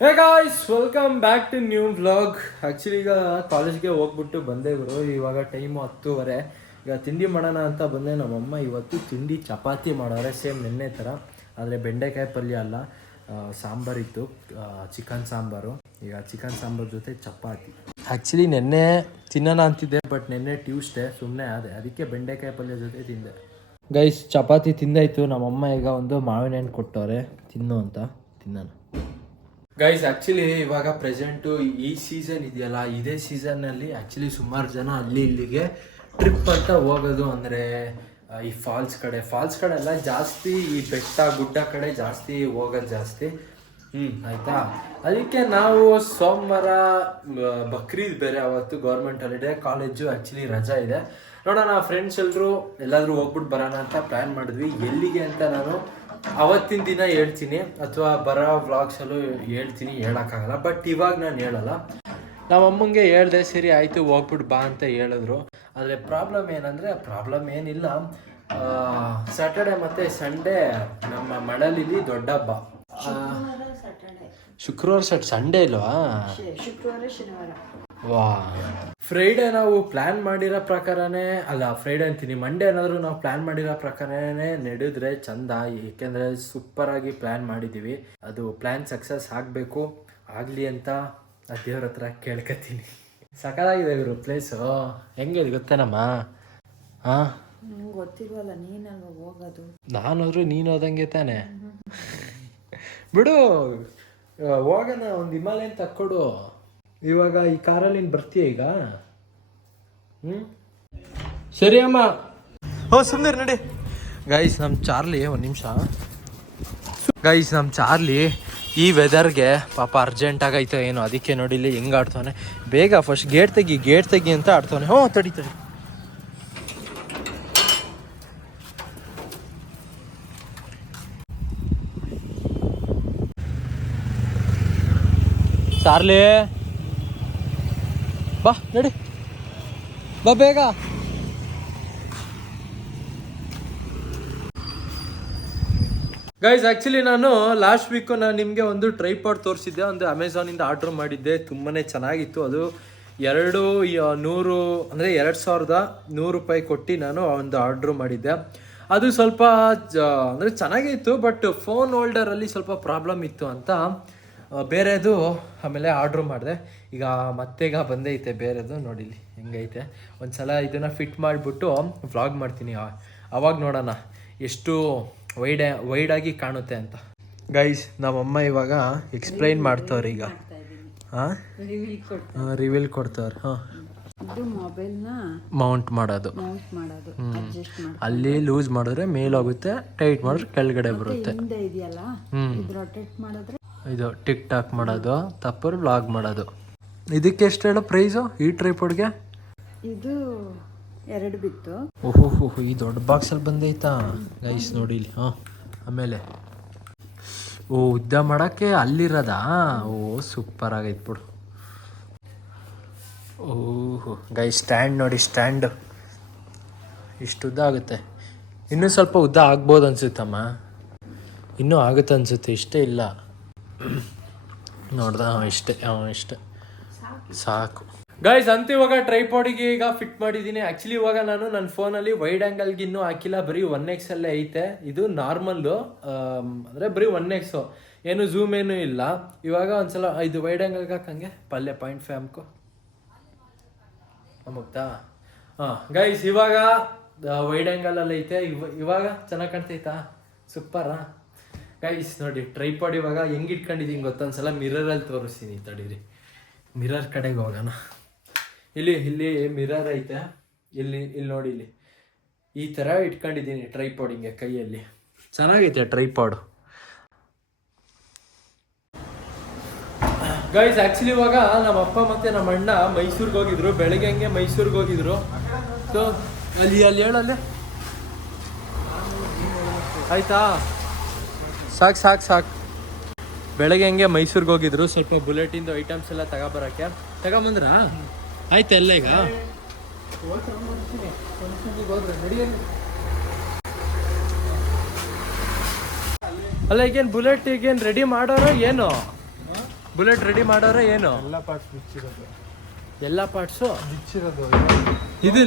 Hey guys welcome back to new vlog actually ಈಗ ಕಾಲೇಜ್ಗೆ ಹೋಗ್ಬಿಟ್ಟು ಬಂದೆ ಗುರು. ಇವಾಗ ಟೈಮು ಹತ್ತುವರೆ. ಈಗ ತಿಂಡಿ ಮಾಡೋಣ ಅಂತ ಬಂದೆ. ನಮ್ಮಮ್ಮ ಇವತ್ತು ತಿಂಡಿ ಚಪಾತಿ ಮಾಡೋರೆ. ಸೇಮ್ ನಿನ್ನೆ ಥರ. ಆದರೆ ಬೆಂಡೆಕಾಯಿ ಪಲ್ಯ ಅಲ್ಲ. ಸಾಂಬಾರಿತ್ತು ಚಿಕನ್ ಸಾಂಬಾರು. ಈಗ ಚಿಕನ್ ಸಾಂಬಾರು ಜೊತೆ ಚಪಾತಿ. ಆ್ಯಕ್ಚುಲಿ ನಿನ್ನೆ ತಿನ್ನೋಣ ಅಂತಿದ್ದೆ ಬಟ್ ನೆನ್ನೆ ಟ್ಯೂಸ್ಡೇ ಸುಮ್ಮನೆ ಅದೇ ಅದಕ್ಕೆ ಬೆಂಡೆಕಾಯಿ ಪಲ್ಯ ಜೊತೆ ತಿಂದೆ. ಗೈಸ್ ಚಪಾತಿ ತಿಂದಾಯ್ತು. ನಮ್ಮಮ್ಮ ಈಗ ಒಂದು ಮಾವಿನ ಹಣ್ಣು ಕೊಟ್ಟವ್ರೆ. ತಿನ್ನು ಅಂತ. ತಿನ್ನೋಣ. ಗೈಸ್ ಆ್ಯಕ್ಚುಲಿ ಇವಾಗ ಪ್ರೆಸೆಂಟು ಈ ಸೀಸನ್ ಇದೆಯಲ್ಲ? ಇದೇ ಸೀಸನ್ನಲ್ಲಿ ಆ್ಯಕ್ಚುಲಿ ಸುಮಾರು ಜನ ಅಲ್ಲಿ ಇಲ್ಲಿಗೆ ಟ್ರಿಪ್ ಅಂತ ಹೋಗೋದು ಅಂದರೆ ಈ ಫಾಲ್ಸ್ ಕಡೆ. ಫಾಲ್ಸ್ ಕಡೆ ಎಲ್ಲ ಜಾಸ್ತಿ ಈ ಬೆಟ್ಟ ಗುಡ್ಡ ಕಡೆ ಜಾಸ್ತಿ ಹೋಗೋದು ಜಾಸ್ತಿ. ಹ್ಞೂ ಆಯಿತಾ? ಅದಕ್ಕೆ ನಾವು ಸೋಮವಾರ ಬಕ್ರೀದ್ ಬೇರೆ ಅವತ್ತು ಗೌರ್ಮೆಂಟ್ ಹಾಲಿಡೇ ಕಾಲೇಜು ಆ್ಯಕ್ಚುಲಿ ರಜಾ ಇದೆ. ನೋಡೋಣ ಫ್ರೆಂಡ್ಸ್ ಎಲ್ಲರೂ ಎಲ್ಲಾದರೂ ಹೋಗ್ಬಿಟ್ಟು ಬರೋಣ ಅಂತ ಪ್ಲ್ಯಾನ್ ಮಾಡಿದ್ವಿ. ಎಲ್ಲಿಗೆ ಅಂತ ನಾನು ಅವತ್ತಿನ ದಿನ ಹೇಳ್ತೀನಿ ಅಥವಾ ಬರೋ ವ್ಲಾಗ್ಸಲ್ಲೂ ಹೇಳ್ತೀನಿ ಹೇಳೋಕ್ಕಾಗಲ್ಲ. ಬಟ್ ಇವಾಗ ನಾನು ಹೇಳಲ್ಲ. ನಮ್ಮ ಅಮ್ಮಂಗೆ ಹೇಳ್ದೆ ಸರಿ ಆಯಿತು ಹೋಗ್ಬಿಟ್ಟು ಬಾ ಅಂತ ಹೇಳಿದ್ರು. ಆದರೆ ಪ್ರಾಬ್ಲಮ್ ಏನಂದರೆ ಪ್ರಾಬ್ಲಮ್ ಏನಿಲ್ಲ. ಸ್ಯಾಟರ್ಡೆ ಮತ್ತು ಸಂಡೇ ನಮ್ಮ ಮಳಲಿಲಿ ದೊಡ್ಡ ಹಬ್ಬ. ಶುಕ್ರವಾರ ಸಟ್ ಸಂಡೇ ಇಲ್ವಾ? ಶುಕ್ರವಾರ ಶನಿವಾರ. ವಾ ಫ್ರೈಡೇ ನಾವು ಪ್ಲಾನ್ ಮಾಡಿರೋ ಪ್ರಕಾರನೇ ಅಲ್ಲ ಫ್ರೈಡೇ ಅಂತೀನಿ. ಮಂಡೇ ಏನಾದರೂ ನಾವು ಪ್ಲಾನ್ ಮಾಡಿರೋ ಪ್ರಕಾರನೇ ನಡೆದ್ರೆ ಚಂದ. ಏಕೆಂದರೆ ಸೂಪರ್ ಆಗಿ ಪ್ಲಾನ್ ಮಾಡಿದ್ದೀವಿ ಅದು ಪ್ಲಾನ್ ಸಕ್ಸಸ್ ಆಗಬೇಕು ಆಗಲಿ ಅಂತ ಆ ದೇವ್ರ ಹತ್ರ ಕೇಳ್ಕೊತೀನಿ ಸಕಾಲಾಗಿದೆ ಇವರು ಪ್ಲೇಸು ಹೆಂಗೆ ಗೊತ್ತೇನಮ್ಮ? ಹಾಂ ಗೊತ್ತಿಲ್ವಲ್ಲ ನೀನಲ್ವ ಹೋಗೋದು? ನಾನಾದರೂ ನೀನು ಹೋದಂಗೆ ತಾನೆ? ಬಿಡು. ಹೋಗೋಣ ಒಂದು ಹಿಮಾಲಯನ್ ತಕ್ಕೊಡು. ಇವಾಗ ಈ ಕಾರಲ್ಲಿ ನೀನು ಬರ್ತೀಯ ಈಗ? ಹ್ಞೂ ಸರಿ ಅಮ್ಮ. ಓ ಸುಮ್ಮನೆ ನಡಿ. ಗೈಸ್ ನಮ್ಮ ಚಾರ್ಲಿ, ಒಂದು ನಿಮಿಷ. ಗೈಸ್ ನಮ್ಮ ಚಾರ್ಲಿ, ಈ ವೆದರ್ಗೆ ಪಾಪ ಅರ್ಜೆಂಟ್ ಆಗೈತೆ, ಏನೋ ಅದಕ್ಕೆ ನೋಡಿ ಇಲ್ಲಿ ಹೆಂಗೆ ಆಡ್ತಾನೆ ಬೇಗ ಫಸ್ಟ್ ಗೇಟ್ ತೆಗಿ ಗೇಟ್ ತೆಗಿ ಅಂತ ಆಡ್ತಾನೆ ಹ್ಞೂ ತಡಿ ತಡಿ. ಚಾರ್ಲಿ ಬಾ, ನಡಿ. ಬಾ ಬೇಗ. ಗೈಸ್ ಆ್ಯಕ್ಚುಲಿ ನಾನು ಲಾಸ್ಟ್ ವೀಕು ನಾನು ನಿಮಗೆ ಒಂದು ಟ್ರೈಪಾಡ್ ತೋರಿಸಿದ್ದೆ, ಒಂದು ಅಮೆಝಾನಿಂದ ಆರ್ಡ್ರ್ ಮಾಡಿದ್ದೆ. ತುಂಬಾ ಚೆನ್ನಾಗಿತ್ತು. ಅದು ಎರಡು ನೂರು, ಅಂದರೆ ಎರಡು ಸಾವಿರದ ನೂರು ರೂಪಾಯಿ ಕೊಟ್ಟು ನಾನು ಒಂದು ಆರ್ಡ್ರ್ ಮಾಡಿದ್ದೆ. ಅದು ಸ್ವಲ್ಪ ಅಂದರೆ ಚೆನ್ನಾಗೇ ಇತ್ತು ಬಟ್ ಫೋನ್ ಹೋಲ್ಡರಲ್ಲಿ ಸ್ವಲ್ಪ ಪ್ರಾಬ್ಲಮ್ ಇತ್ತು ಅಂತ. ಬೇರೆದು ಆಮೇಲೆ ಆರ್ಡ್ರ್ ಮಾಡಿದೆ. ಈಗ ಮತ್ತೆಗ ಬಂದೈತೆ ಬೇರೆದು ನೋಡಿಲಿ ಹೆಂಗೈತೆ. ಒಂದ್ಸಲ ಇದನ್ನು ಫಿಟ್ ಮಾಡಿಬಿಟ್ಟು ವ್ಲಾಗ್ ಮಾಡ್ತೀನಿ. ಆವಾಗ ಅವಾಗ ನೋಡೋಣ ಎಷ್ಟು ವೈಡ್ ವೈಡಾಗಿ ಕಾಣುತ್ತೆ ಅಂತ. ಗೈಸ್ ನಮ್ಮಮ್ಮ ಇವಾಗ ಎಕ್ಸ್ಪ್ಲೈನ್ ಮಾಡ್ತವ್ರೆ ಈಗ. ಹಾಂ ರಿವೀಲ್ ಕೊಡ್ತವ್ರೆ ಹಾಂ. ಮೌಂಟ್ ಮಾಡೋದು. ಅಲ್ಲಿ ಲೂಸ್ ಮಾಡಿದ್ರೆ ಮೇಲೋಗುತ್ತೆ ಟೈಟ್ ಮಾಡಿದ್ರೆ ಕೆಳಗಡೆ ಬರುತ್ತೆ. ಹ್ಮ್. ಇದು ಟಿಕ್ ಟಾಕ್ ಮಾಡೋದು ತಪ್ಪರು ವ್ಲಾಗ್ ಮಾಡೋದು. ಇದಕ್ಕೆ ಎಷ್ಟು ಹೇಳೋ ಪ್ರೈಸು ಈ ಟ್ರೈಪೋಡ್ಗೆ ಇದು ಎರಡು ಬಿತ್ತು. ಓಹೋ ಈ ದೊಡ್ಡ ಬಾಕ್ಸಲ್ಲಿ ಬಂದೈತಾ? ಗೈಸ್ ನೋಡಿ ಇಲ್ಲಿ ಹಾಂ ಆಮೇಲೆ. ಓ ಉದ್ದ ಮಾಡೋಕ್ಕೆ ಅಲ್ಲಿರೋದಾ? ಓ ಸೂಪರ್ ಆಗೈತೆ ಬಿಡು. ಓಹೋ ಗೈ ಸ್ಟ್ಯಾಂಡ್ ನೋಡಿ ಸ್ಟ್ಯಾಂಡ್ ಇಷ್ಟು ಉದ್ದ ಆಗುತ್ತೆ. ಇನ್ನೂ ಸ್ವಲ್ಪ ಉದ್ದ ಆಗ್ಬೋದು ಅನ್ಸುತ್ತಮ್ಮ. ಇನ್ನೂ ಆಗುತ್ತೆ ಅನ್ಸುತ್ತೆ ಇಷ್ಟೇ ಇಲ್ಲ. ನೋಡ್ದ ಇಷ್ಟೇ ಇಷ್ಟೇ. ಸಾಕು. ಗೈಸ್ ಅಂತ ಇವಾಗ ಟ್ರೈಪಾಡಿಗೆ ಈಗ ಫಿಟ್ ಮಾಡಿದ್ದೀನಿ ಆ್ಯಕ್ಚುಲಿ ಇವಾಗ ನಾನು ನನ್ನ ಫೋನಲ್ಲಿ ವೈಡ್ ಆ್ಯಂಗಲ್ಗೆ ಇನ್ನೂ ಹಾಕಿಲ್ಲ. ಬರೀ ಒನ್ ಎಕ್ಸ್ ಅಲ್ಲೇ ಐತೆ. ಇದು ನಾರ್ಮಲ್ಲು ಅಂದರೆ ಬರೀ ಒನ್ ಎಕ್ಸು ಏನು ಝೂಮ್ ಏನೂ ಇಲ್ಲ. ಇವಾಗ ಒಂದ್ಸಲ ಇದು ವೈಡ್ ಆ್ಯಂಗಲ್ಗೆ ಹಾಕಂಗೆ. ಪಲ್ಯ ಪಾಯಿಂಟ್ ಫ್ಯಾಮ್ಕು ಮುಗ್ತಾ ಹಾಂ ಗೈಸ್ ಇವಾಗ ವೈಡ್ ಆ್ಯಂಗಲಲ್ಲಿ ಐತೆ. ಇವ, ಇವಾಗ ಚೆನ್ನಾಗಿ ಕಾಣ್ತೈತಾ? ಸೂಪರಾ ಗೈಸ್ ನೋಡಿ ಟ್ರೈಪಾಡ್ ಇವಾಗ ಹೆಂಗೆ ಇಟ್ಕೊಂಡಿದ್ದೀನಿ ಗೊತ್ತೊಂದ್ಸಲ ಮಿರರಲ್ಲಿ ತೋರಿಸ್ತೀನಿ ತಡೀರಿ. ಮಿರರ್ ಕಡೆಗೆ ಹೋಗೋಣ. ಇಲ್ಲಿ ಇಲ್ಲಿ ಮಿರರ್ ಐತೆ. ಇಲ್ಲಿ ಇಲ್ಲಿ ನೋಡಿ, ಇಲ್ಲಿ. ಈ ಥರ ಇಟ್ಕೊಂಡಿದ್ದೀನಿ ಟ್ರೈಪಾಡ್ ಹಿಂಗೆ ಕೈಯಲ್ಲಿ. ಚೆನ್ನಾಗೈತೆ ಟ್ರೈಪಾಡು ಗೈಸ್ ಆ್ಯಕ್ಚುಲಿ ಇವಾಗ ನಮ್ಮ ಅಪ್ಪ ಮತ್ತು ನಮ್ಮ ಅಣ್ಣ ಮೈಸೂರಿಗೆ ಹೋಗಿದ್ರು. ಬೆಳಗ್ಗೆ ಹಂಗೆ ಮೈಸೂರಿಗೆ ಹೋಗಿದ್ರು. ಸೊ ಅಲ್ಲಿ ಅಲ್ಲಿ ಹೇಳಲ್ಲೇ ಆಯ್ತಾ? ಸಾಕು ಸಾಕು ಸಾಕು. ಬೆಳಗ್ಗೆ ಹಂಗೆ ಮೈಸೂರಿಗೆ ಹೋಗಿದ್ರು. ಸ್ವಲ್ಪ ಬುಲೆಟಿಂದು ಐಟಮ್ಸ್ ಎಲ್ಲ ತಗೊಬರಕ್ಕೆ. ತಗೊಂಬಂದ್ರ? ಆಯ್ತು ಎಲ್ಲ ಈಗ? ಅಲ್ಲ ಈಗೇನು ಬುಲೆಟ್ ಈಗೇನು ರೆಡಿ ಮಾಡೋರ ಏನು? ಬುಲೆಟ್ ರೆಡಿ ಮಾಡೋರ ಏನು? ಎಲ್ಲ ಪಾರ್ಟ್ಸ್ ಬಿಚ್ಚಿರೋದು ಎಲ್ಲ ಪಾರ್ಟ್ಸು ಬಿಚ್ಚಿರೋದು ಇದು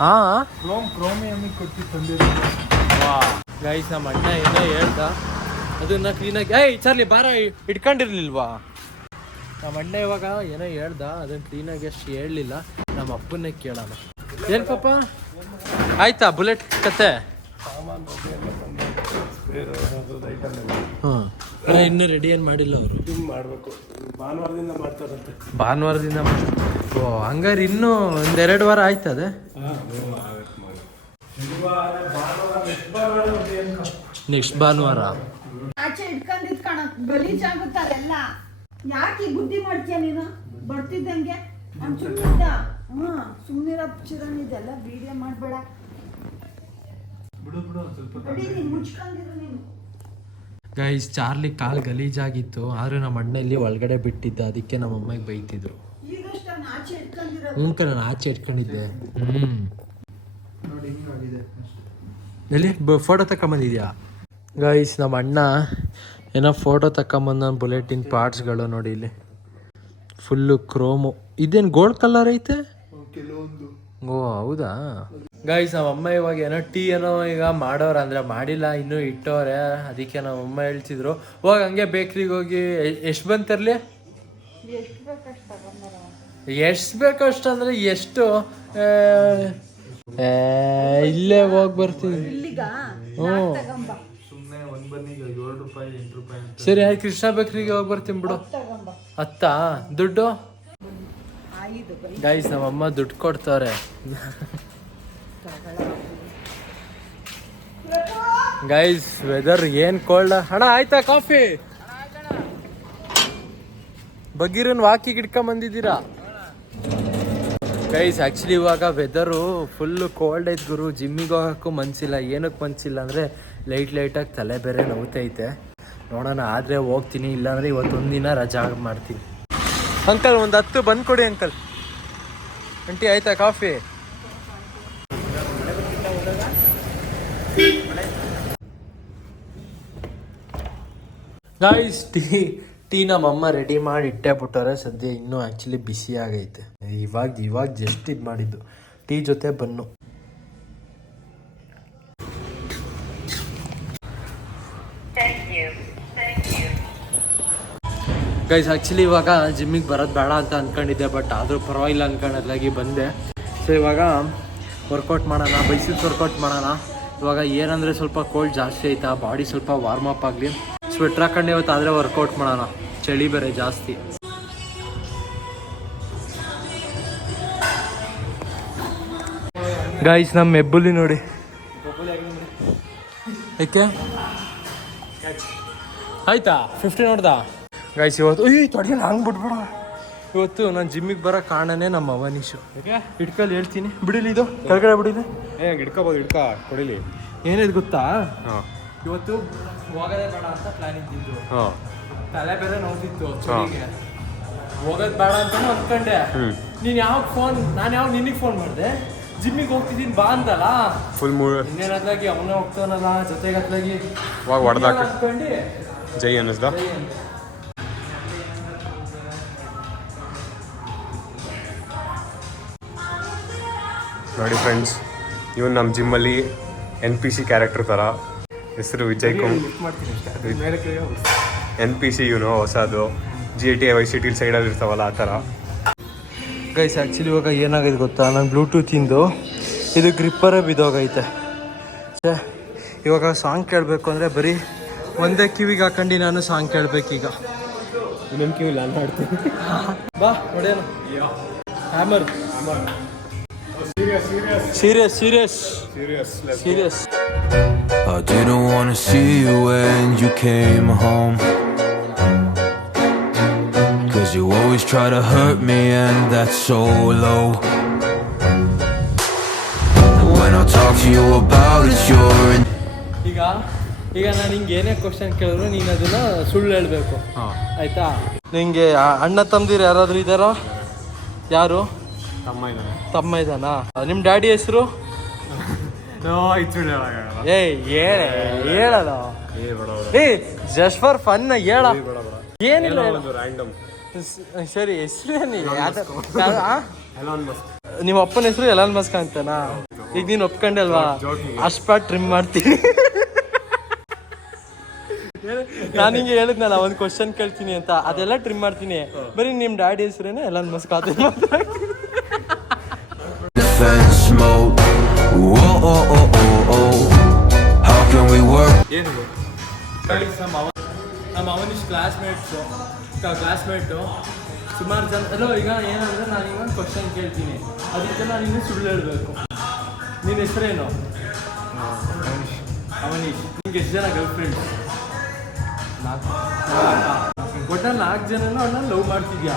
ಹಾಂ? ಕ್ರೋಮ್ ಕ್ರೋಮಿಯಮಿಗೆ ಕೊಟ್ಟು ತಂದಿರೋದು. ಗೈಸ್ ನಮ್ಮ ಅಣ್ಣ ಏನೋ ಹೇಳ್ದ. ಅದನ್ನ ಕ್ಲೀನಾಗಿ ಏಯ್ ಚಾರ್ಲಿ ಬಾರ ಇಟ್ಕೊಂಡಿರ್ಲಿಲ್ವಾ? ನಮ್ಮ ಅಣ್ಣ ಇವಾಗ ಏನೋ ಹೇಳ್ದ, ಅದನ್ನ ಕ್ಲೀನಾಗಿ ಅಷ್ಟು ಹೇಳಲಿಲ್ಲ. ನಮ್ಮ ಅಪ್ಪನ್ನೇ ಕೇಳೋಣ. ಏನ್ ಪಾಪ? ಆಯ್ತಾ, ಬುಲೆಟ್ ಕತೆ? ಹಾಂ. ಇನ್ನೂ ರೆಡಿ ಏನು ಮಾಡಿಲ್ಲ ಅವರು? ಮಾಡಬೇಕು ಭಾನುವಾರದಿಂದ ಮಾಡ್ತಾರಂತೆ ಭಾನುವಾರದಿಂದ ಓ, ಹಂಗಾರೆ ಇನ್ನೂ ಒಂದೆರಡು ವಾರ ಆಯ್ತದೆ? ನೆಕ್ಸ್ಟ್ ಭಾನುವಾರ. ಆಚೆ ಇಟ್ಕೊಂಡಿದ್ ಕಾಣ ಗಲೀಜಾಗುತ್ತಾರೆಲ್ಲ ಯಾಕೆ ಈ ಬುದ್ಧಿ ಮಾಡ್ತೀಯ ನೀನು? ಬರ್ತಿದ್ದಂಗೆ? ಅವ್ನು ಸುಮ್ಮನಿದ್ದ ಹ್ಞೂ ಸುಮ್ಮನಿರ ಚಿರನ್ ಇದೆಲ್ಲ ವಿಡಿಯೋ ಮಾಡಬೇಡ. ಬಿಡು ಬಿಡು ಸ್ವಲ್ಪ ಬಿಡಿ ನೀನು ಮುಚ್ಕೊಂಡಿರು ನೀನು. ಗೈಸ್ ಚಾರ್ಲಿ ಕಾಲ್ ಗಲೀಜಾಗಿತ್ತು ಆದ್ರೆ ನಮ್ಮ ಅಣ್ಣಲ್ಲಿ ಒಳಗಡೆ ಬಿಟ್ಟಿದ್ದ ಅದಕ್ಕೆ ನಮ್ಮ ಅಮ್ಮಗೆ ಬೈತಿದ್ರು. ಈಗಷ್ಟ ಅವ್ನು ಆಚೆ ಇಟ್ಕೊಂಡಿರೋ ಹ್ಞೂ ನಾನು ಆಚೆ ಇಟ್ಕೊಂಡಿದ್ದೆ. ಹ್ಮ್. ನೋಡಿ ಹಿಂಗಾಗಿದೆ ಎಲ್ಲಿ ಫೋಟೋ ತಕೊಂಬಂದಿದ್ಯಾ ಗೈಸ್ ನಮ್ಮ ಅಣ್ಣ ಏನೋ ಫೋಟೋ ತಕೊಂಬಂದ ಬುಲೆಟಿನ್ ಪಾರ್ಟ್ಸ್ಗಳು ನೋಡಿ ಇಲ್ಲಿ. ಫುಲ್ಲು ಕ್ರೋಮು ಇದೇನು ಗೋಲ್ಡ್ ಕಲರ್ ಐತೆ? ಓ ಹೌದಾ? ಗೈಸ್ ನಮ್ಮ ಅಮ್ಮ ಇವಾಗ ಏನೋ ಟೀ ಏನೋ ಈಗ ಮಾಡೋರು ಅಂದರೆ ಮಾಡಿಲ್ಲ ಇನ್ನೂ ಇಟ್ಟವ್ರೆ. ಅದಕ್ಕೆ ನಮ್ಮ ಅಮ್ಮ ಹೇಳ್ತಿದ್ರು. ಹೋಗಿ ಹಂಗೆ ಬೇಕ್ರಿಗೆ ಹೋಗಿ ಎಷ್ಟು ಬಂತಿರಲಿ? ಎಷ್ಟು ಬೇಕಷ್ಟು ಅಂದರೆ ಎಷ್ಟು? ಇಲ್ಲೇ ಹೋಗಿ ಬರ್ತೀವಿ ಹ್ಞೂ ತಗೊಂಬ ಸುಮ್ಮನೆ ಏಳು ರೂಪಾಯಿ ಎಂಟು ರೂಪಾಯಿ ಅಂತ. ಸರಿ ಆಯ್ತು ಕೃಷ್ಣ ಬೇಕ್ರಿಗೆ ಹೋಗಿ ಬರ್ತೀನಿ ಬಿಡು. ಅತ್ತ ದುಡ್ಡು? ಗಾಯ್ಸ್ ನಮ್ಮಮ್ಮ ದುಡ್ಡು ಕೊಡ್ತಾರೆ. ಗೈಸ್ ವೆದರ್ ಏನ್ ಕೋಲ್ಡ್ ಹಣ ಆಯ್ತಾ ಕಾಫಿ ಬಗೀರನ್ ವಾಕಿ ಇಟ್ಕೊಂಡ್ ಬಂದಿದ್ದೀರಾ? ಗೈಸ್ ಆ್ಯಕ್ಚುಲಿ ಇವಾಗ ವೆದರು ಫುಲ್ಲು ಕೋಲ್ಡ್ ಐತೆ ಗುರು. ಜಿಮ್ಮಿಗೆ ಹೋಗೋಕ್ಕೂ ಮನ್ಸಿಲ್ಲ. ಏನಕ್ಕೆ ಮನಸ್ಸಿಲ್ಲ ಅಂದರೆ ಲೈಟ್ ಲೈಟಾಗಿ ತಲೆ ಬೇರೆ ನೋವ್ತೈತೆ ನೋಡೋಣ ಆದರೆ ಹೋಗ್ತೀನಿ ಇಲ್ಲಾಂದರೆ ಇವತ್ತೊಂದು ದಿನ ರಜಾ ಮಾಡ್ತೀನಿ. ಅಂಕಲ್ ಒಂದು ಹತ್ತು ಬಂದು ಕೊಡಿ ಅಂಕಲ್ ಆಂಟಿ ಆಯ್ತಾ ಕಾಫಿ ಗಾಯ್ಸ್ ಟೀ ಟೀ ನಮ್ಮಮ್ಮ ರೆಡಿ ಮಾಡಿ ಇಟ್ಟೆ ಬಿಟ್ಟವ್ರೆ. ಸದ್ಯ ಇನ್ನೂ ಆ್ಯಕ್ಚುಲಿ ಬಿಸಿ ಆಗೈತೆ. ಇವಾಗ ಇವಾಗ ಜಸ್ಟ್ ಇದು ಮಾಡಿದ್ದು. ಟೀ ಜೊತೆ ಬನ್ನು. ಗೈಸ್ ಆ್ಯಕ್ಚುಲಿ ಇವಾಗ ಜಿಮ್ಮಿಗೆ ಬರೋದು ಬೇಡ ಅಂತ ಅಂದ್ಕೊಂಡಿದ್ದೆ ಬಟ್ ಆದರೂ ಪರವಾಗಿಲ್ಲ ಅಂದ್ಕೊಂಡಾಗಿ ಬಂದೆ. ಸೊ ಇವಾಗ ವರ್ಕೌಟ್ ಮಾಡೋಣ ಬೈಸಿಪ್ಸ್ ವರ್ಕೌಟ್ ಮಾಡೋಣ. ಇವಾಗ ಏನಂದರೆ ಸ್ವಲ್ಪ ಕೋಲ್ಡ್ ಜಾಸ್ತಿ ಆಯ್ತಾ ಬಾಡಿ ಸ್ವಲ್ಪ ವಾರ್ಮ್ ಅಪ್ ಆಗಲಿ. ಸ್ವೆಟ್ರ್ ಹಾಕೊಂಡು ಇವತ್ತು, ಆದರೆ ವರ್ಕೌಟ್ ಮಾಡೋಣ. ಚಳಿ ಬೇರೆ ಜಾಸ್ತಿ. ಗೈಸ್ ನಮ್ಮ ಹೆಬ್ಬುಲಿ ನೋಡಿ. ಏಕೆ? ಆಯ್ತಾ? ಫಿಫ್ಟಿ ನೋಡ್ದಾ? ಗೈಸ್ ಇವತ್ತು ಅಯ್ಯ ತೊಡಗಿಲ್ಲ ಹಂಗೆ ಬಿಡ್ಬೇಡ. ಇವತ್ತು ನಾನು ಜಿಮ್ಮಿಗೆ ಬರೋ ಕಾರಣನೇ ನಮ್ಮ ಅವನೀಶು. ಹಿಡ್ಕಲ್ಲಿ ಹೇಳ್ತೀನಿ. ಬಿಡಿಲಿ ಇದು. ಕೆಳಗಡೆ ಬಿಡಿಲಿ. ಏ ಹಿಡ್ಕೋಬೋದು ಹಿಡ್ಕ ಕೊಡಿಲಿ. ಏನಿದು ಗೊತ್ತಾ? ಹಾಂ. ಇವತ್ತು ಹೋಗೋದೇ ಬೇಡ ಅಂತ ಪ್ಲಾನ್ ಇದ್ದಿದ್ದು. ಹಾಂ. ತಲೆ ಬೇರೆ ನೋಡ್ತಿತ್ತು ಹೋಗೋದು ಬೇಡ ಅಂತ ಅಂದ್ಕೊಂಡೆ ನೀನು ಯಾವಾಗ ಫೋನ್ ನಾನು ಯಾವ ನಿನಗೆ ಫೋನ್ ಮಾಡಿದೆ? ಜಿಮ್ಮಿಗೆ ಹೋಗ್ತಿದ್ದೀನಿ ಬಾ ಅಂತಲ್ಲ ಫುಲ್ ಇನ್ನೇನತ್ಲಾಗಿ ಅವನೇ ಹೋಗ್ತಾನಲ್ಲ ಜೊತೆಗೆ ಅತ್ಲಾಗಿ ಹೊಡ್ದಾಕ ಜೈ ಅನ್ನಿಸ್ದ. ನೋಡಿ ಫ್ರೆಂಡ್ಸ್ ಇವನು ನಮ್ಮ ಜಿಮ್ಮಲ್ಲಿ ಎನ್ ಪಿ ಸಿ ಕ್ಯಾರೆಕ್ಟರ್ ಥರ ಹೆಸರು Vijay Kumar N P C ಇವನು ಹೊಸದು. G T Y C T ಸೈಡಲ್ಲಿ ಇರ್ತಾವಲ್ಲ ಆ ಥರ ಗೈಸ್ ಆ್ಯಕ್ಚುಲಿ ಇವಾಗ ಏನಾಗೈತೆ ಗೊತ್ತಾ? ನಾನು ಬ್ಲೂಟೂತಿಂದು ಇದು ಗ್ರಿಪ್ಪರೇ ಬಿದ್ದೋಗೈತೆ. ಛೇ ಇವಾಗ ಸಾಂಗ್ ಕೇಳಬೇಕು ಅಂದರೆ ಬರೀ ಒಂದೇ ಕಿವಿಗೆ ಹಾಕೊಂಡು ನಾನು ಸಾಂಗ್ ಕೇಳಬೇಕೀಗ. ಇನ್ನೊಂದು ಕಿವಿ ನಾನು ಮಾಡ್ತೀನಿ ಬಾ ಹೊಡೆಯೋಣ. Hammer serious serious serious serious I didn't wanna see you when you came home. Cause you always try to hurt me, and that's so low. And when I talk to you about it, you're in. ಈಗ ಈಗ ನಾನು ನಿಂಗೆ ಏನೇ question ಕೇಳಿದ್ರು ನೀನು ಅದನ್ನ ಸುಳ್ಳು ಹೇಳಬೇಕು ಹಾಂ ಆಯ್ತಾ ನಿಂಗೆ ಅಣ್ಣ ತಮ್ಮದಿರು ಯಾರಾದರೂ ಇದ್ದಾರಾ ಯಾರು ತಮ್ಮ ಇದ್ದಾನೆ ತಮ್ಮ ಇದ್ದಾನಾ ನಿಮ್ಮ ಡ್ಯಾಡಿ ಹೆಸರು? ಏಯ್ ಹೇಳ ಹೇಳಲ್ಲ. ಏ ಜಸ್ಟ್ ಫಾರ್ ಫನ್ ಹೇಳ. ಏನಿಲ್ಲ ರ್ಯಾಂಡಮ್ ಸರಿ ಹೆಸರು ನಿಮ್ಮ ಅಪ್ಪನ ಹೆಸರು ಎಲಾನ್ ಮಸ್ಕ್ ಅಂತನಾ? ಈಗ ನೀನು ಒಪ್ಕೊಂಡಲ್ವಾ ಅಷ್ಟ್ ಟ್ರಿಮ್ ಮಾಡ್ತೀನಿ. ನಾನು ಹಿಂಗೆ ಹೇಳಿದ್ನಲ್ಲ ಒಂದು ಕ್ವಶನ್ ಕೇಳ್ತೀನಿ ಅಂತ. ಅದೆಲ್ಲ ಟ್ರಿಮ್ ಮಾಡ್ತೀನಿ. ಬರೀ ನಿಮ್ಮ ಡ್ಯಾಡಿ ಹೆಸರೇನೆ ಎಲಾನ್ ಮಸ್ಕ್ ಆತ ಏನಿದೆ? ನಮ್ಮ ಅವನಿಷ್ಟು ಕ್ಲಾಸ್ಮೇಟ್ಸು ಕ್ಲಾಸ್ಮೇಟು ಸುಮಾರು ಜನ ಅಲ್ಲೋ ಈಗ ಏನಂದ್ರೆ ನಾನು ಈಗ ಒಂದು ಕ್ವಶನ್ ಕೇಳ್ತೀನಿ. ಅದಕ್ಕೆ ನಾನು ಇನ್ನೂ ಸುಳ್ಳು ಹೇಳಬೇಕು. ನಿನ್ನ ಹೆಸರೇನು? ಅವನೀಶ್. ನಿಂಗೆ ಎಷ್ಟು ಜನ ಗರ್ಲ್ ಫ್ರೆಂಡ್ಸ್ ನಾಲ್ಕು. ಒಟ್ಟಲ್ಲಿ ನಾಲ್ಕು ಜನನೂ ಅಣ್ಣ ಲವ್ ಮಾಡ್ತಿದ್ಯಾ?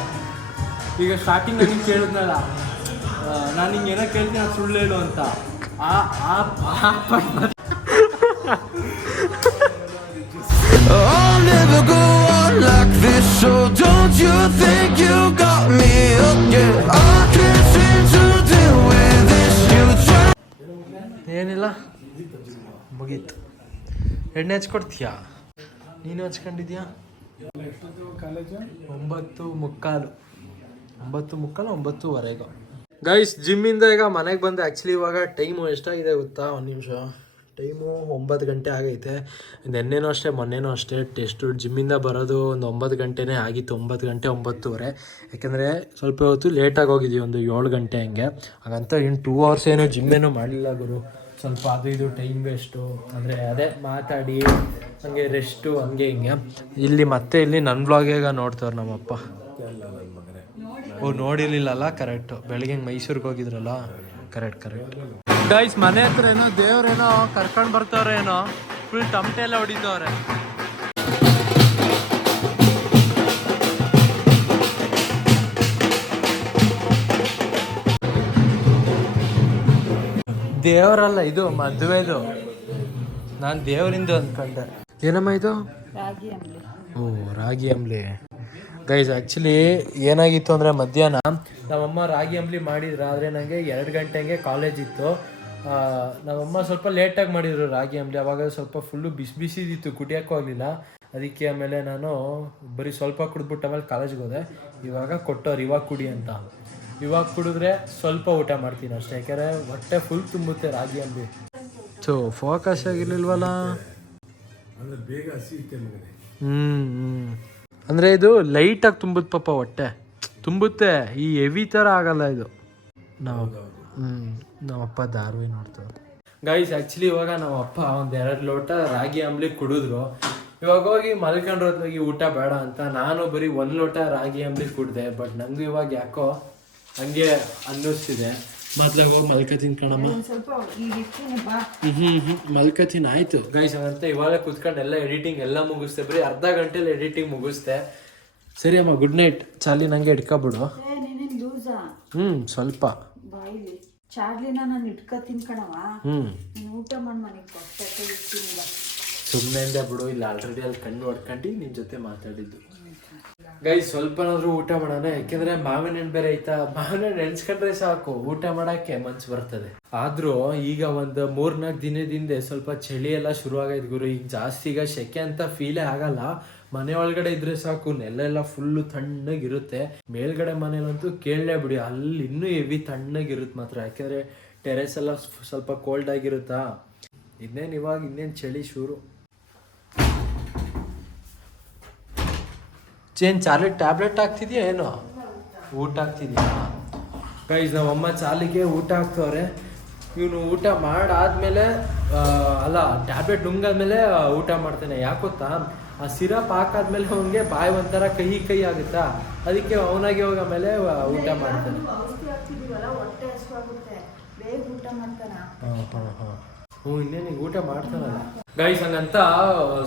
ಈಗ ಸ್ಟಾರ್ಟಿಂಗ್ ನನಗೆ ಕೇಳಿದ್ನಲ್ಲ ನಾನು ಹಿಂಗೆ ಏನೋ ಕೇಳ್ತೀನಿ ಅದು ಸುಳ್ಳು ಹೇಳು ಅಂತ. I'll never go on like this, so don't you think you got me yet? I can't seem to deal with this. You try. ಏನಿಲ್ಲ ಮುಗೀತು ಎಣ್ಣೆ ಹಚ್ಕೊಡ್ತೀಯಾ ನೀನು ಹಚ್ಕೊಂಡಿದ್ಯಾ ಒಂಬತ್ತು ಮುಕ್ಕಾಲು ಒಂಬತ್ತು ಮುಕ್ಕಾಲು ಒಂಬತ್ತುವರೆಗೂ ಗೈಸ್ ಜಿಮ್ಮಿಂದ ಈಗ ಮನೆಗೆ ಬಂದೆ. ಆ್ಯಕ್ಚುಲಿ ಇವಾಗ ಟೈಮು ಎಷ್ಟಾಗಿದೆ ಗೊತ್ತಾ? ಒಂದು ನಿಮಿಷ. ಟೈಮು ಒಂಬತ್ತು ಗಂಟೆ ಆಗೈತೆ. ನೆನ್ನೆನೂ ಅಷ್ಟೇ, ಮೊನ್ನೆನೂ ಅಷ್ಟೇ. ಟೆಸ್ಟು ಜಿಮ್ಮಿಂದ ಬರೋದು ಒಂದು ಒಂಬತ್ತು ಗಂಟೆನೇ ಆಗಿತ್ತು. ಒಂಬತ್ತು ಗಂಟೆ ಒಂಬತ್ತುವರೆ. ಯಾಕೆಂದರೆ ಸ್ವಲ್ಪ ಹೊತ್ತು ಲೇಟಾಗಿ ಹೋಗಿದ್ವಿ. ಒಂದು ಏಳು ಗಂಟೆ ಹಂಗೆ. ಹಾಗಂತ ಇನ್ನು ಟೂ ಅವರ್ಸ್ ಏನು ಜಿಮ್ಮೇನೂ ಮಾಡಲಿಲ್ಲ ಗುರು. ಸ್ವಲ್ಪ ಅದು ಇದು ಟೈಮ್ ವೇಸ್ಟು ಅಂದರೆ ಅದೇ ಮಾತಾಡಿ, ಹಂಗೆ ರೆಸ್ಟು ಹಂಗೆ ಹಿಂಗೆ. ಇಲ್ಲಿ ಮತ್ತೆ ಇಲ್ಲಿ ನನ್ನ ಬ್ಲಾಗೇಗ ನೋಡ್ತಾರೆ ನಮ್ಮಪ್ಪ. ಓ ನೋಡಿರ್ಲಿಲ್ಲಲ್ಲ? ಕರೆಕ್ಟ್ ಬೆಳಗ್ಗೆ ಮೈಸೂರಿಗೆ ಹೋಗಿದ್ರಲ್ಲ? ಕರೆಕ್ಟ್ ಕರೆಕ್ಟ್ ಗೈಸ್ ಮನೆ ಹತ್ರ ಏನೋ ದೇವ್ರೇನೋ ಕರ್ಕೊಂಡು ಬರ್ತಾವ್ರೆ ಏನೋ. ಫುಲ್ ತಮಟೆ ಎಲ್ಲ ಹೊಡಿತವ್ರೆ. ದೇವರಲ್ಲ ಇದು ಮದುವೆದು ನಾನು ದೇವರಿಂದ ಅಂದ್ಕೊಂಡೆ ಏನಮ್ಮ ಇದು? ರಾಗಿ ಅಂಬ್ಲಿ. ಓ ರಾಗಿ ಅಂಬ್ಲಿ. ಗೈಸ್ ಆ್ಯಕ್ಚುಲಿ ಏನಾಗಿತ್ತು ಅಂದರೆ ಮಧ್ಯಾಹ್ನ ನಮ್ಮಮ್ಮ ರಾಗಿ ಅಂಬ್ಲಿ ಮಾಡಿದ್ರು ಆದರೆ ನನಗೆ ಎರಡು ಗಂಟೆಗೆ ಕಾಲೇಜ್ ಇತ್ತು. ನಮ್ಮಮ್ಮ ಸ್ವಲ್ಪ ಲೇಟಾಗಿ ಮಾಡಿದರು ರಾಗಿ ಅಂಬ್ಲಿ. ಅವಾಗ ಸ್ವಲ್ಪ ಫುಲ್ಲು ಬಿಸಿ ಬಿಸಿದಿತ್ತು ಕುಡಿಯೋಕ್ಕೂ ಆಗಲಿಲ್ಲ. ಅದಕ್ಕೆ ಆಮೇಲೆ ನಾನು ಬರೀ ಸ್ವಲ್ಪ ಕುಡಿದ್ಬಿಟ್ಟು ಆಮೇಲೆ ಕಾಲೇಜ್ಗೆ ಹೋದೆ. ಇವಾಗ ಕೊಟ್ಟವ್ರು ಇವಾಗ ಕುಡಿ ಅಂತ. ಇವಾಗ ಕುಡಿದ್ರೆ ಸ್ವಲ್ಪ ಊಟ ಮಾಡ್ತೀನಿ ಅಷ್ಟೇ. ಯಾಕೆಂದರೆ ಹೊಟ್ಟೆ ಫುಲ್ ತುಂಬುತ್ತೆ ರಾಗಿ ಅಂಬ್ಲಿ. ಸೊ ಫೋಕಸ್ ಆಗಿರ್ಲಿಲ್ವಲ್ಲ? ಹ್ಞೂ ಹ್ಮ್. ಅಂದ್ರೆ ಇದು ಲೈಟಾಗಿ ತುಂಬುತ್ತೆ ಪಾಪ ಹೊಟ್ಟೆ. ತುಂಬುತ್ತೆ. ಈ ಹೆವಿ ಥರ ಆಗಲ್ಲ ಇದು. ನಾವು ಹ್ಮ್. ನಮ್ಮಪ್ಪ ದಾರ್ವಿ ನೋಡ್ತಾರೆ ಗೈಸ್ ಆ್ಯಕ್ಚುಲಿ ಇವಾಗ ನಮ್ಮಪ್ಪ ಒಂದು ಎರಡು ಲೋಟ ರಾಗಿ ಅಂಬ್ಲಿ ಕುಡಿದ್ರು. ಇವಾಗ ಹೋಗಿ ಮಲ್ಕೊಂಡ್ರೆ ಹೋಗಿ ಊಟ ಬೇಡ ಅಂತ ನಾನು ಬರೀ ಒಂದು ಲೋಟ ರಾಗಿ ಅಂಬ್ಲಿ ಕುಡಿದೆ ಬಟ್ ನನಗೂ ಇವಾಗ ಯಾಕೋ ಹಂಗೆ ಅನ್ನಿಸ್ತಿದೆ. ಮೊದ್ಲಾಗ ಹೋಗಿ ಮಲ್ಕತೀನಿ ಕಣಮ್ಮ. ಬಾ. ಹ್ಮ್ ಹ್ಮ್ ಮಲ್ಕತೀನಿ ಆಯ್ತು. ಗೈಸ್ ಅಂತ ಇವಾಗ ಕುತ್ಕೊಂಡು ಎಲ್ಲ ಎಡಿಟಿಂಗ್ ಎಲ್ಲ ಮುಗಿಸ್ತೆ ಬರೀ ಅರ್ಧ ಗಂಟೆಲಿ ಎಡಿಟಿಂಗ್ ಮುಗಿಸ್ತೆ ಸರಿ ಅಮ್ಮ ಗುಡ್ ನೈಟ್ ಚಾಲಿ ನಂಗೆ ಇಟ್ಕೊಬಿಡು ಏ ನೀನೇನ್ ಲೂಸಾ? ಹ್ಮ್ ಸ್ವಲ್ಪ. ಚಾರ್ಲಿನ ನಾನು ಇಟ್ಕೋತೀನಿ ಕಣವ ಹ್ಮ್. ನೀನು ಊಟ ಮಾಡಿ ಮನೆಗೆ ಸುಮ್ಮನೆ ಬಿಡು ಇಲ್ಲ ಆಲ್ರೆಡಿ ಅಲ್ಲಿ ಕಣ್ಣು ಹೊಡ್ಕೊಂಡು ನಿನ್ ಜೊತೆ ಮಾತಾಡಿದ್ದು. ಗೈಸ್ ಸ್ವಲ್ಪನಾದ್ರೂ ಊಟ ಮಾಡೋಣ, ಯಾಕೆಂದ್ರೆ ಮಾವಿನ ಹಣ್ಣು ಬೇರೆ ಐತಾ? ಮಾವಿನ ಹಣ್ಣು ನೆನ್ಸ್ಕೊಂಡ್ರೆ ಸಾಕು, ಊಟ ಮಾಡಕ್ಕೆ ಮನ್ಸು ಬರ್ತದೆ. ಆದ್ರೂ ಈಗ ಒಂದು ಮೂರ್ನಾಲ್ಕು ದಿನದಿಂದ ಸ್ವಲ್ಪ ಚಳಿ ಎಲ್ಲ ಶುರುವಾಗೈತೆ ಗುರು. ಈಗ ಜಾಸ್ತಿ ಈಗ ಸೆಕೆ ಅಂತ ಫೀಲೇ ಆಗಲ್ಲ. ಮನೆ ಒಳಗಡೆ ಇದ್ರೆ ಸಾಕು ನೆಲೆಲ್ಲ ಫುಲ್ಲು ತಣ್ಣಗಿರುತ್ತೆ. ಮೇಲ್ಗಡೆ ಮನೇಲಂತೂ ಕೇಳಲೇ ಬಿಡಿ, ಅಲ್ಲಿ ಇನ್ನೂ ಹೆವಿ ತಣ್ಣಗಿರುತ್ತೆ ಮಾತ್ರ. ಯಾಕೆಂದ್ರೆ ಟೆರೆಸ್ ಎಲ್ಲ ಸ್ವಲ್ಪ ಕೋಲ್ಡ್ ಆಗಿರುತ್ತಾ? ಇನ್ನೇನು ಇವಾಗ ಇನ್ನೇನು ಚಳಿ ಶುರು? ಚೇನ್ ಚಾರ್ಲಿ ಟ್ಯಾಬ್ಲೆಟ್ ಹಾಕ್ತಿದ್ಯಾ ಏನು? ಊಟ ಹಾಕ್ತಿದ್ಯಾ? ಗೈಸ್ ನಮ್ಮಮ್ಮ ಚಾಲಿಗೆ ಊಟ ಹಾಕ್ತವ್ರೆ. ಇವನು ಊಟ ಮಾಡಾದ್ಮೇಲೆ ಅಲ್ಲ ಟ್ಯಾಬ್ಲೆಟ್ ನುಂಗಾದ್ಮೇಲೆ ಊಟ ಮಾಡ್ತಾನೆ. ಯಾಕೊತ್ತಾ ಆ ಸಿರಪ್ ಹಾಕಾದ್ಮೇಲೆ ಅವನಿಗೆ ಬಾಯಿ ಒಂಥರ ಕಹಿ ಕಹಿ ಆಗುತ್ತಾ? ಅದಕ್ಕೆ ಅವನಾಗಿ ಹೋಗ ಮೇಲೆ ಊಟ ಮಾಡ್ತಾನ. ಹ್ಞೂ ಇನ್ನೇನು ಊಟ ಮಾಡ್ತಾನಲ್ಲ. ಗೈಸ್ ಹಂಗಂತ,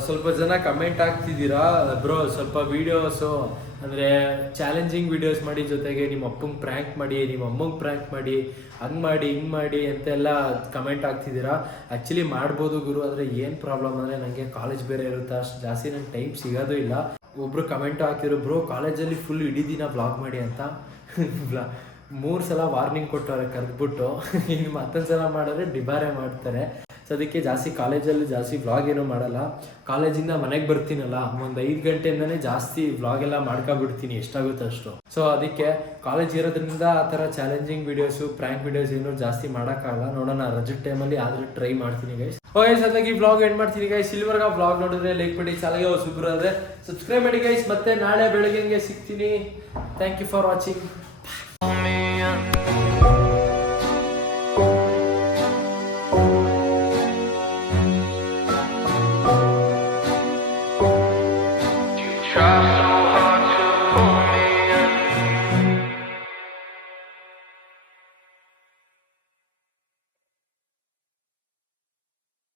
ಸ್ವಲ್ಪ ಜನ ಕಮೆಂಟ್ ಆಗ್ತಿದ್ದೀರಾ ಬ್ರೋ ಸ್ವಲ್ಪ ವೀಡಿಯೋಸು ಅಂದರೆ ಚಾಲೆಂಜಿಂಗ್ ವೀಡಿಯೋಸ್ ಮಾಡಿ ಜೊತೆಗೆ ನಿಮ್ಮ ಅಪ್ಪಂಗೆ ಪ್ರ್ಯಾಂಕ್ ಮಾಡಿ, ನಿಮ್ಮ ಅಮ್ಮಂಗೆ ಪ್ರ್ಯಾಂಕ್ ಮಾಡಿ, ಹಂಗೆ ಮಾಡಿ, ಹಿಂಗೆ ಮಾಡಿ ಅಂತೆಲ್ಲ ಕಮೆಂಟ್ ಆಗ್ತಿದ್ದೀರಾ ಆ್ಯಕ್ಚುಲಿ ಮಾಡ್ಬೋದು ಗುರು ಅಂದರೆ ಏನು ಪ್ರಾಬ್ಲಮ್ ಅಂದರೆ ನನಗೆ ಕಾಲೇಜ್ ಬೇರೆ ಇರುತ್ತೆ, ಅಷ್ಟು ಜಾಸ್ತಿ ನಂಗೆ ಟೈಮ್ ಸಿಗೋದು ಇಲ್ಲ. ಒಬ್ಬರು ಕಮೆಂಟ್ ಹಾಕಿದ್ರು ಬ್ರೋ ಕಾಲೇಜಲ್ಲಿ ಫುಲ್ ಇಡೀ ದಿನ ಬ್ಲಾಗ್ ಮಾಡಿ ಅಂತ. ಮೂರು ಸಲ ವಾರ್ನಿಂಗ್ ಕೊಟ್ಟವ್ರೆ ಕರೆದ್ಬಿಟ್ಟು. ಇನ್ನು ಮತ್ತೊಂದು ಸಲ ಮಾಡಿದ್ರೆ ಡಿಬಾರೆ ಮಾಡ್ತಾರೆ. ಸೊ ಅದಕ್ಕೆ ಜಾಸ್ತಿ ಕಾಲೇಜಲ್ಲಿ ಜಾಸ್ತಿ ವ್ಲಾಗ್ ಏನೂ ಮಾಡಲ್ಲ. ಕಾಲೇಜಿಂದ ಮನೆಗೆ ಬರ್ತೀನಲ್ಲ, ಒಂದು ಐದು ಗಂಟೆಯಿಂದನೇ ಜಾಸ್ತಿ ವ್ಲಾಗ್ ಎಲ್ಲ ಮಾಡ್ಕೊಬಿಡ್ತೀನಿ ಎಷ್ಟಾಗುತ್ತೆ ಅಷ್ಟು. ಸೊ ಅದಕ್ಕೆ ಕಾಲೇಜ್ ಇರೋದ್ರಿಂದ ಆ ಥರ ಚಾಲೆಂಜಿಂಗ್ ವೀಡಿಯೋಸು ಪ್ರ್ಯಾಂಕ್ ವೀಡಿಯೋಸ್ ಏನೂ ಜಾಸ್ತಿ ಮಾಡೋಕ್ಕಾಗಲ್ಲ. ನೋಡೋಣ, ರಜೆ ಟೈಮಲ್ಲಿ ಆದರೂ ಟ್ರೈ ಮಾಡ್ತೀನಿ ಗೈಸ್ ಓಕೆ ಸದಾಗಿ ವ್ಲಾಗ್ ಎಂಡ್ ಮಾಡ್ತೀನಿ ಗೈಸ್ ಸಿಲ್ವರ್ಗ ವ್ಲಾಗ್ ನೋಡಿದ್ರೆ ಲೈಕ್ ಮಾಡಿ ಚಾಲಗೆ ಸುಬ್ರು ಆದರೆ ಸಬ್ಸ್ಕ್ರೈಬ್ ಮಾಡಿ ಗೈಸ್ ಮತ್ತೆ ನಾಳೆ ಬೆಳಗ್ಗೆ ಸಿಗ್ತೀನಿ. Thank you for watching